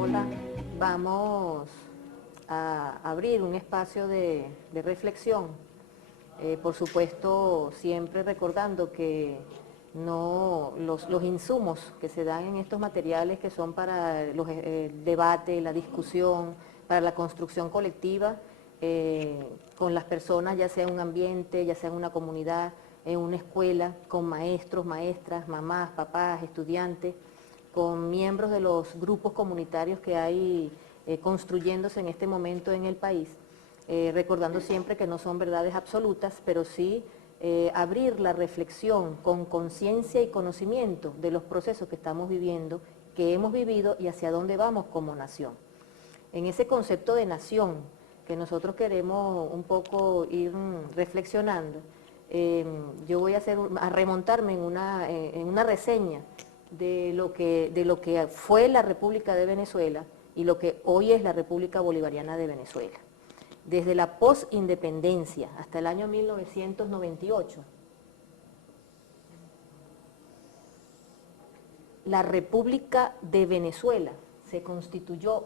Hola, vamos a abrir un espacio de reflexión, por supuesto siempre recordando que no los insumos que se dan en estos materiales que son para el debate, la discusión, para la construcción colectiva con las personas, ya sea en un ambiente, ya sea en una comunidad, en una escuela, con maestros, maestras, mamás, papás, estudiantes, con miembros de los grupos comunitarios que hay construyéndose en este momento en el país, recordando siempre que no son verdades absolutas, pero sí abrir la reflexión con conciencia y conocimiento de los procesos que estamos viviendo, que hemos vivido y hacia dónde vamos como nación. En ese concepto de nación que nosotros queremos un poco ir reflexionando, yo voy a remontarme en una reseña de lo que fue la República de Venezuela y lo que hoy es la República Bolivariana de Venezuela. Desde la posindependencia hasta el año 1998, la República de Venezuela se constituyó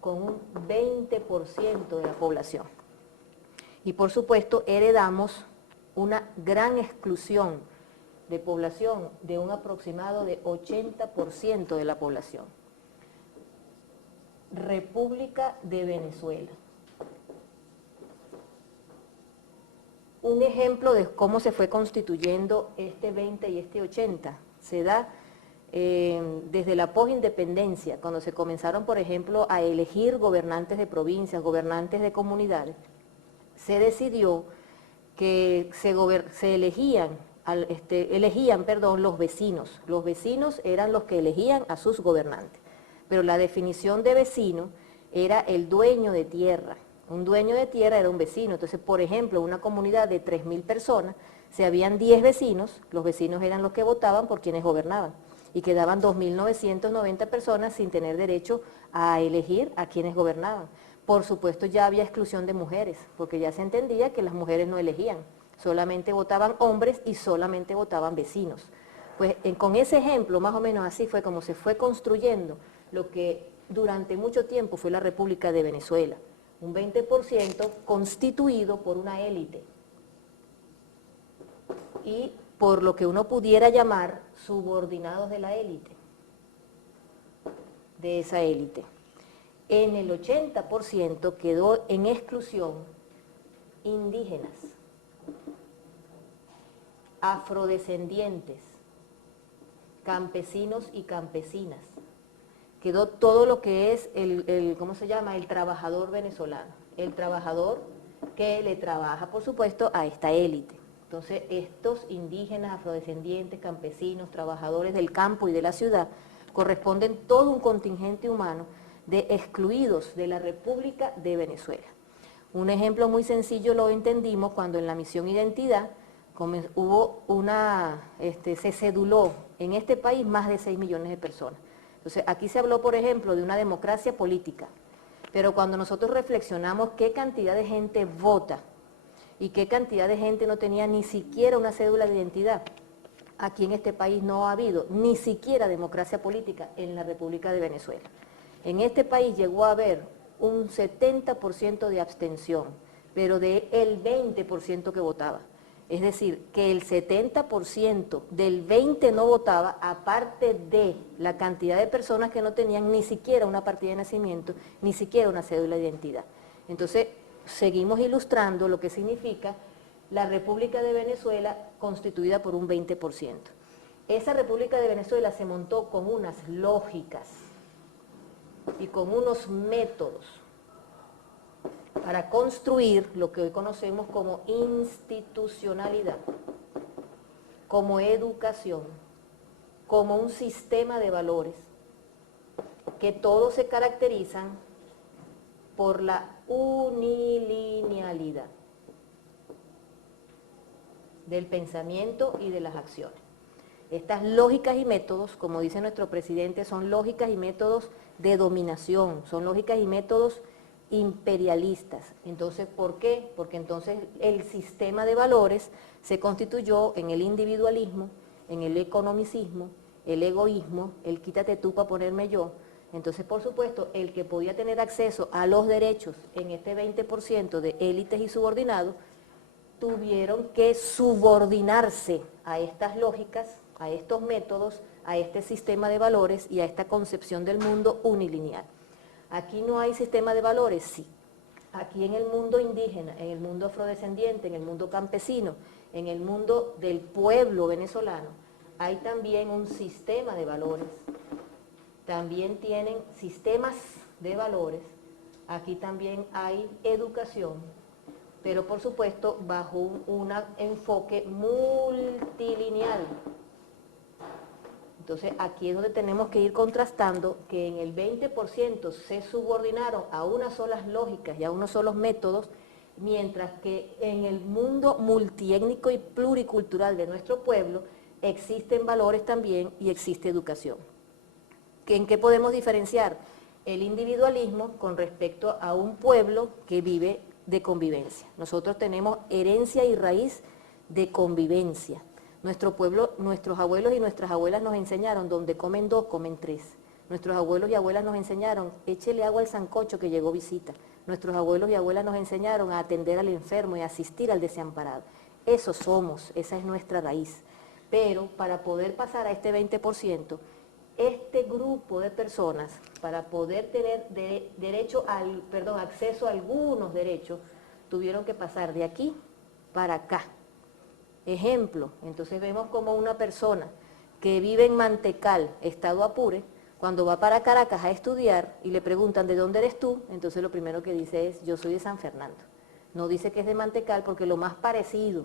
con un 20% de la población. Y por supuesto heredamos una gran exclusión de población de un aproximado de 80% de la población. República de Venezuela. Un ejemplo de cómo se fue constituyendo este 20 y este 80 se da desde la posindependencia, cuando se comenzaron, por ejemplo, a elegir gobernantes de provincias, gobernantes de comunidades, se decidió que se elegían los vecinos. Los vecinos eran los que elegían a sus gobernantes, pero la definición de vecino era el dueño de tierra. Un dueño de tierra era un vecino. Entonces, por ejemplo, una comunidad de 3.000 personas, si habían 10 vecinos, los vecinos eran los que votaban por quienes gobernaban. Y quedaban 2.990 personas sin tener derecho a elegir a quienes gobernaban. Por supuesto, ya había exclusión de mujeres, porque ya se entendía que las mujeres no elegían, solamente votaban hombres y solamente votaban vecinos. Pues con ese ejemplo, más o menos así fue como se fue construyendo lo que durante mucho tiempo fue la República de Venezuela, un 20% constituido por una élite y por lo que uno pudiera llamar subordinados de la élite, de esa élite. En el 80% quedó en exclusión indígenas, afrodescendientes, campesinos y campesinas. Quedó todo lo que es ¿cómo se llama? El trabajador venezolano, el trabajador que le trabaja, por supuesto, a esta élite. Entonces, estos indígenas, afrodescendientes, campesinos, trabajadores del campo y de la ciudad, corresponden todo un contingente humano de excluidos de la República de Venezuela. Un ejemplo muy sencillo lo entendimos cuando en la misión Identidad se ceduló en este país más de 6 millones de personas. Entonces, aquí se habló, por ejemplo, de una democracia política, pero cuando nosotros reflexionamos qué cantidad de gente vota y qué cantidad de gente no tenía ni siquiera una cédula de identidad, aquí en este país no ha habido ni siquiera democracia política en la República de Venezuela. En este país llegó a haber un 70% de abstención, pero de el 20% que votaba. Es decir, que el 70% del 20% no votaba, aparte de la cantidad de personas que no tenían ni siquiera una partida de nacimiento, ni siquiera una cédula de identidad. Entonces, seguimos ilustrando lo que significa la República de Venezuela constituida por un 20%. Esa República de Venezuela se montó con unas lógicas y con unos métodos para construir lo que hoy conocemos como institucionalidad, como educación, como un sistema de valores, que todos se caracterizan por la unilinealidad del pensamiento y de las acciones. Estas lógicas y métodos, como dice nuestro presidente, son lógicas y métodos de dominación, son lógicas y métodos imperialistas. Entonces, ¿por qué? Porque entonces el sistema de valores se constituyó en el individualismo, en el economicismo, el egoísmo, el quítate tú para ponerme yo. Entonces, por supuesto, el que podía tener acceso a los derechos en este 20% de élites y subordinados, tuvieron que subordinarse a estas lógicas, a estos métodos, a este sistema de valores y a esta concepción del mundo unilineal. Aquí no hay sistema de valores, sí. Aquí en el mundo indígena, en el mundo afrodescendiente, en el mundo campesino, en el mundo del pueblo venezolano, hay también un sistema de valores. También tienen sistemas de valores. Aquí también hay educación, pero por supuesto bajo un enfoque multilineal. Entonces aquí es donde tenemos que ir contrastando que en el 20% se subordinaron a unas solas lógicas y a unos solos métodos, mientras que en el mundo multiétnico y pluricultural de nuestro pueblo existen valores también y existe educación. ¿En qué podemos diferenciar? El individualismo con respecto a un pueblo que vive de convivencia. Nosotros tenemos herencia y raíz de convivencia. Nuestro pueblo, nuestros abuelos y nuestras abuelas nos enseñaron, donde comen dos, comen tres. Nuestros abuelos y abuelas nos enseñaron, échele agua al sancocho que llegó visita. Nuestros abuelos y abuelas nos enseñaron a atender al enfermo y a asistir al desamparado. Eso somos, esa es nuestra raíz. Pero para poder pasar a este 20%, este grupo de personas, para poder tener acceso a algunos derechos, tuvieron que pasar de aquí para acá. Ejemplo, entonces vemos como una persona que vive en Mantecal, estado Apure, cuando va para Caracas a estudiar y le preguntan ¿de dónde eres tú? Entonces lo primero que dice es yo soy de San Fernando. No dice que es de Mantecal porque lo más parecido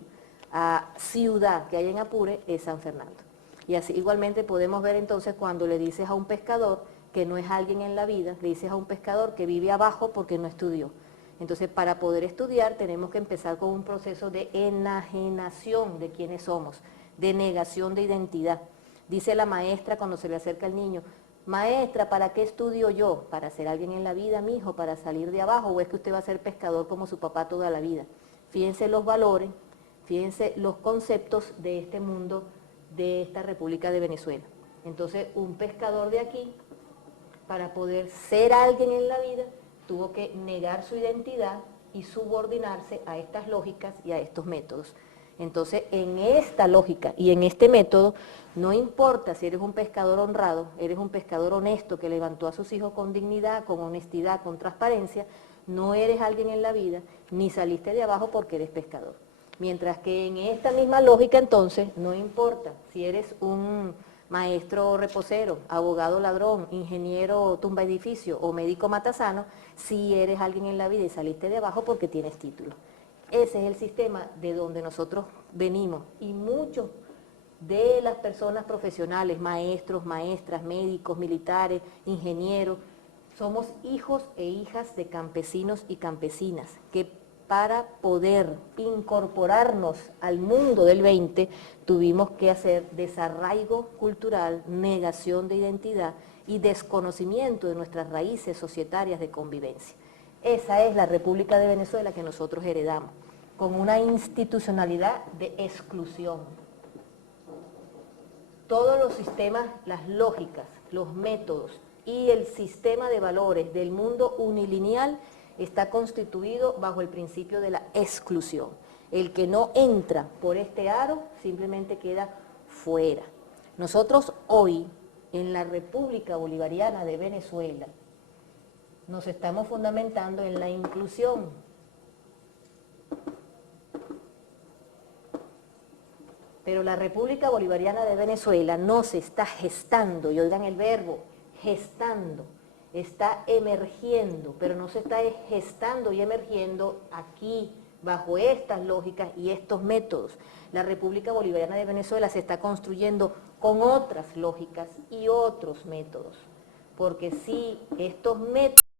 a ciudad que hay en Apure es San Fernando. Y así igualmente podemos ver entonces cuando le dices a un pescador que no es alguien en la vida, le dices a un pescador que vive abajo porque no estudió. Entonces, para poder estudiar tenemos que empezar con un proceso de enajenación de quiénes somos, de negación de identidad. Dice la maestra cuando se le acerca al niño, maestra, ¿para qué estudio yo? ¿Para ser alguien en la vida, mijo? ¿Para salir de abajo? ¿O es que usted va a ser pescador como su papá toda la vida? Fíjense los valores, fíjense los conceptos de este mundo, de esta República de Venezuela. Entonces, un pescador de aquí, para poder ser alguien en la vida, tuvo que negar su identidad y subordinarse a estas lógicas y a estos métodos. Entonces, en esta lógica y en este método, no importa si eres un pescador honrado, eres un pescador honesto que levantó a sus hijos con dignidad, con honestidad, con transparencia, no eres alguien en la vida, ni saliste de abajo porque eres pescador. Mientras que en esta misma lógica, entonces, no importa si eres un maestro reposero, abogado ladrón, ingeniero tumba edificio o médico matasano, si eres alguien en la vida y saliste de abajo porque tienes título. Ese es el sistema de donde nosotros venimos y muchos de las personas profesionales, maestros, maestras, médicos, militares, ingenieros, somos hijos e hijas de campesinos y campesinas que para poder incorporarnos al mundo del 20, tuvimos que hacer desarraigo cultural, negación de identidad y desconocimiento de nuestras raíces societarias de convivencia. Esa es la República de Venezuela que nosotros heredamos, con una institucionalidad de exclusión. Todos los sistemas, las lógicas, los métodos y el sistema de valores del mundo unilineal está constituido bajo el principio de la exclusión. El que no entra por este aro simplemente queda fuera. Nosotros hoy, en la República Bolivariana de Venezuela, nos estamos fundamentando en la inclusión. Pero la República Bolivariana de Venezuela no se está gestando, y oigan el verbo, gestando, está emergiendo, pero no se está gestando y emergiendo aquí, bajo estas lógicas y estos métodos. La República Bolivariana de Venezuela se está construyendo con otras lógicas y otros métodos, porque si estos métodos